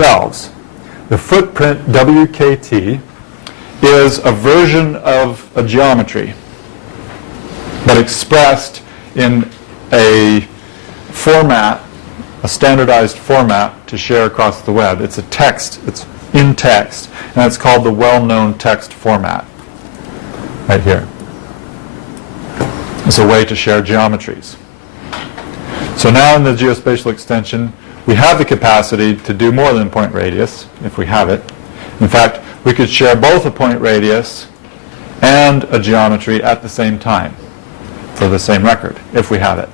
themselves. The footprint WKT is a version of a geometry, but expressed in a format, a standardized format to share across the web. It's a text, it's in text, and it's called the well-known text format, right here. It's a way to share geometries. So now in the geospatial extension, we have the capacity to do more than point radius, if we have it. In fact, we could share both a point radius and a geometry at the same time for the same record, if we have it.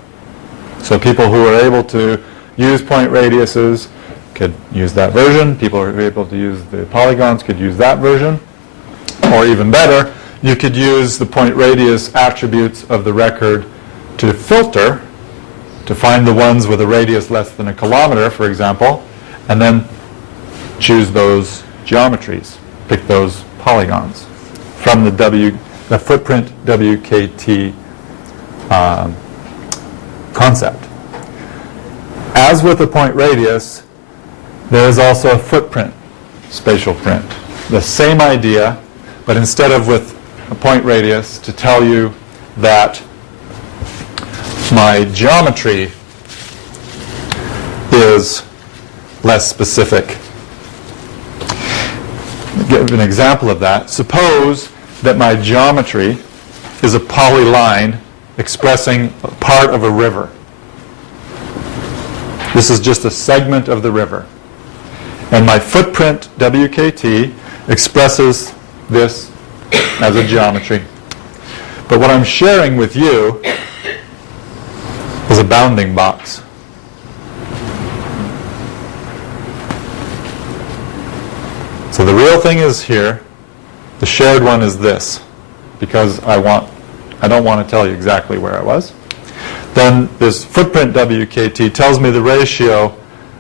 So people who are able to use point radiuses could use that version. People who are able to use the polygons could use that version. Or even better, you could use the point radius attributes of the record to filter, to find the ones with a radius less than a kilometer, for example, and then choose those geometries, pick those polygons from the footprint WKT concept. As with the point radius, there is also a footprint spatial print. The same idea, but instead of with a point radius, to tell you that my geometry is less specific. Give an example of that. Suppose that my geometry is a polyline expressing a part of a river. This is just a segment of the river. And my footprint, WKT, expresses this as a geometry. But what I'm sharing with you is a bounding box. So the real thing is here. The shared one is this, because I don't want to tell you exactly where I was. Then this footprint WKT tells me the ratio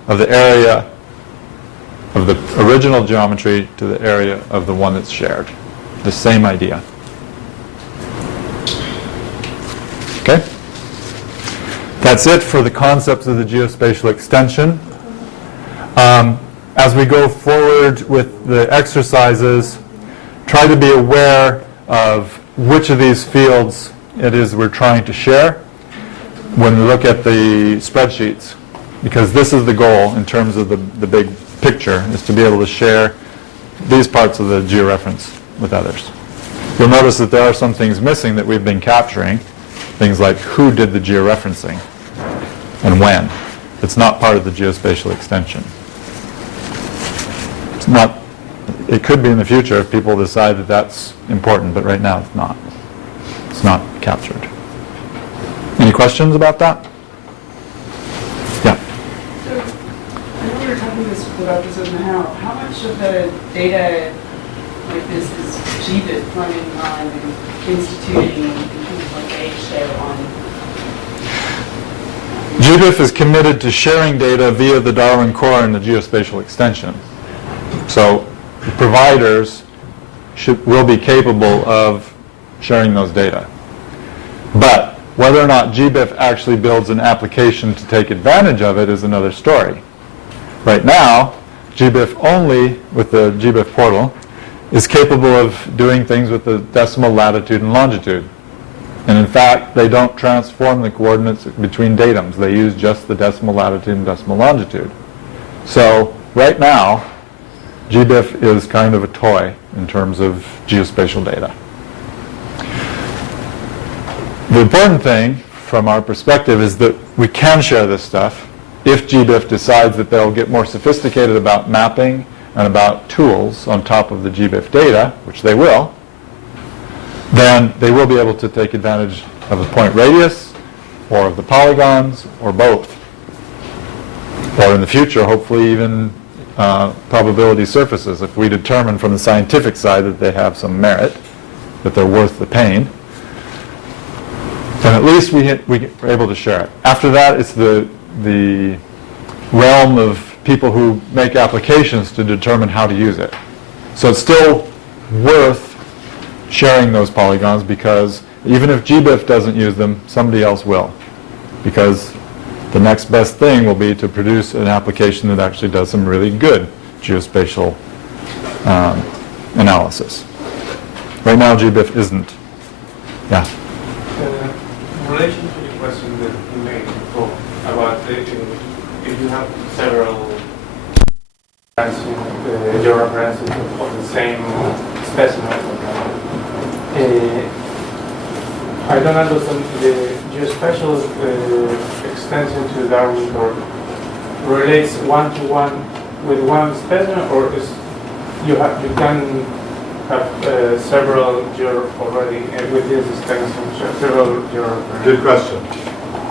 of the area of the original geometry to the area of the one that's shared. The same idea. Okay? That's it for the concepts of the geospatial extension. As we go forward with the exercises, try to be aware of which of these fields it is we're trying to share when we look at the spreadsheets, because this is the goal in terms of the big picture, is to be able to share these parts of the georeference with others. You'll notice that there are some things missing that we've been capturing, things like who did the georeferencing and when. It's not part of the geospatial extension. It's not. It could be in the future if people decide that that's important, but right now it's not. It's not captured. Any questions about that? Yeah. So, I know we were talking about this in the how much of the data like this is GBIF running on and instituting in terms of what age they're on? GBIF is committed to sharing data via the Darwin core and the geospatial extension. So the providers will be capable of sharing those data. But whether or not GBIF actually builds an application to take advantage of it is another story. Right now, GBIF only, with the GBIF portal, is capable of doing things with the decimal latitude and longitude. And in fact, they don't transform the coordinates between datums. They use just the decimal latitude and decimal longitude. So right now, GBIF is kind of a toy in terms of geospatial data. The important thing from our perspective is that we can share this stuff if GBIF decides that they'll get more sophisticated about mapping and about tools on top of the GBIF data, which they will. Then they will be able to take advantage of the point radius or of the polygons or both. Or in the future, hopefully even probability surfaces, if we determine from the scientific side that they have some merit, that they're worth the pain, then at least we're able to share it. After that, it's the realm of people who make applications to determine how to use it. So it's still worth sharing those polygons, because even if GBIF doesn't use them, somebody else will, because the next best thing will be to produce an application that actually does some really good geospatial analysis. Right now, GBIF isn't. Yeah? In relation to the question that you made before about if you have several georeferences of the same specimen, I don't understand the geospatial extension to Darwin curve relates one-to-one with one specimen, or is you can have several already with this extension, several georeferences? Good question.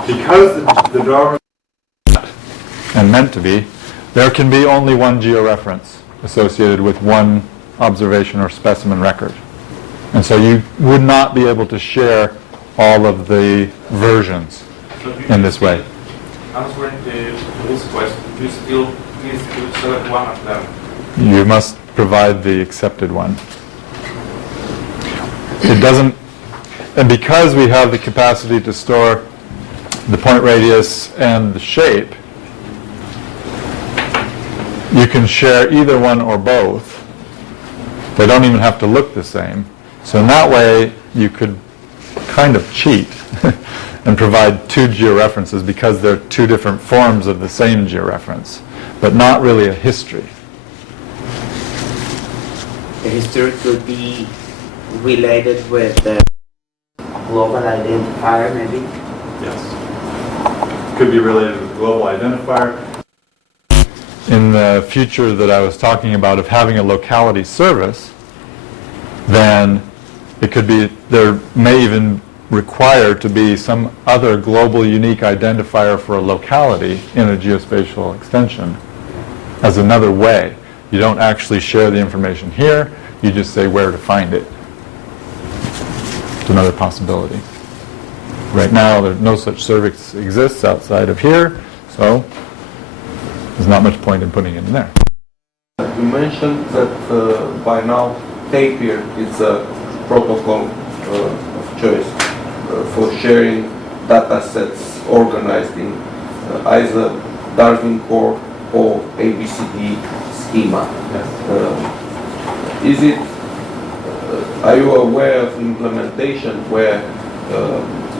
Because the Darwin and meant to be, there can be only one georeference associated with one observation or specimen record. And so you would not be able to share all of the versions in this way. Answering to this question, you still need to select one of them. You must provide the accepted one. It doesn't, and because we have the capacity to store the point radius and the shape, you can share either one or both. They don't even have to look the same. So in that way, you could kind of cheat and provide two georeferences because they're two different forms of the same georeference, but not really a history. The history could be related with the global identifier, maybe? Yes. Could be related with the global identifier. In the future that I was talking about of having a locality service, then it could be, there may even require to be some other global unique identifier for a locality in a geospatial extension as another way. You don't actually share the information here, you just say where to find it. It's another possibility. Right now, no such service exists outside of here, so there's not much point in putting it in there. You mentioned that by now Tapir is a protocol of choice for sharing data sets organized in either Darwin core or ABCD schema. Yes. Is it, are you aware of implementation where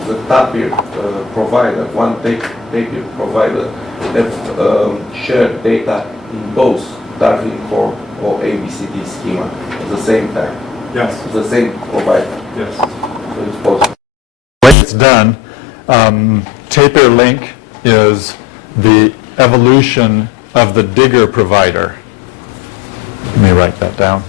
the Tapir provider, one Tapir provider, have shared data in both Darwin core or ABCD schema at the same time? Yes. The same provider. Yes. So it's possible. The way it's done, Tapir Link is the evolution of the digger provider. Let me write that down.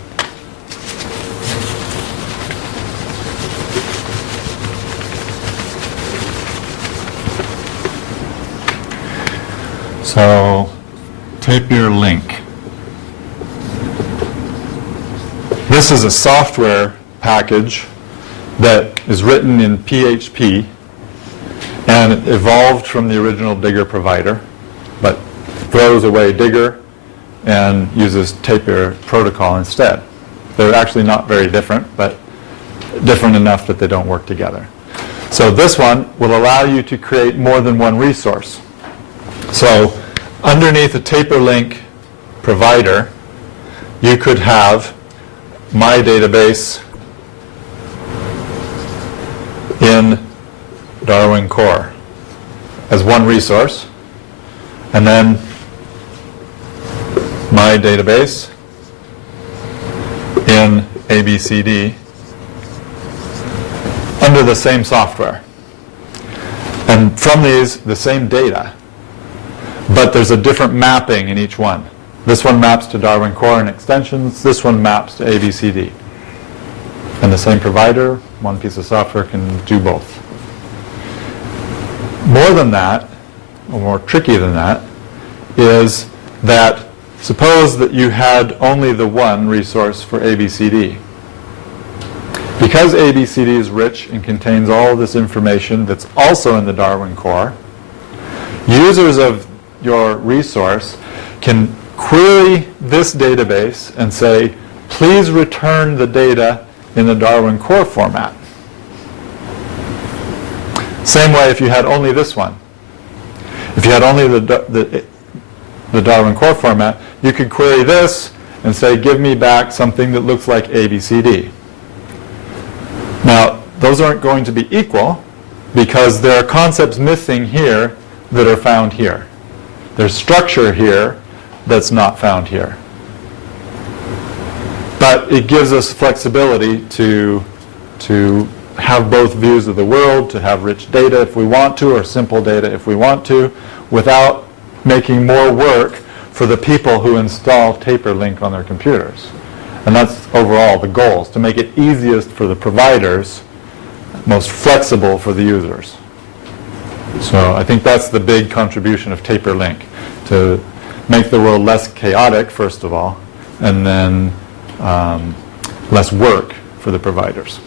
So, Tapir Link. This is a software package that is written in PHP, and it evolved from the original digger provider, but throws away digger and uses Tapir protocol instead. They're actually not very different, but different enough that they don't work together. So this one will allow you to create more than one resource. So underneath a Tapir Link provider, you could have my database in Darwin Core as one resource, and then my database in ABCD under the same software. And from these, the same data, but there's a different mapping in each one. This one maps to Darwin Core and extensions, this one maps to ABCD. And the same provider, one piece of software can do both. More than that, or more tricky than that, is that suppose that you had only the one resource for ABCD. Because ABCD is rich and contains all this information that's also in the Darwin Core, users of your resource can query this database and say, please return the data in the Darwin Core format. Same way if you had only this one. If you had only the Darwin core format, you could query this and say, give me back something that looks like ABCD. Now, those aren't going to be equal because there are concepts missing here that are found here. There's structure here that's not found here. But it gives us flexibility to have both views of the world, to have rich data if we want to, or simple data if we want to, without making more work for the people who install TaperLink on their computers. And that's overall the goal, is to make it easiest for the providers, most flexible for the users. So I think that's the big contribution of TaperLink, to make the world less chaotic, first of all, and then less work for the providers.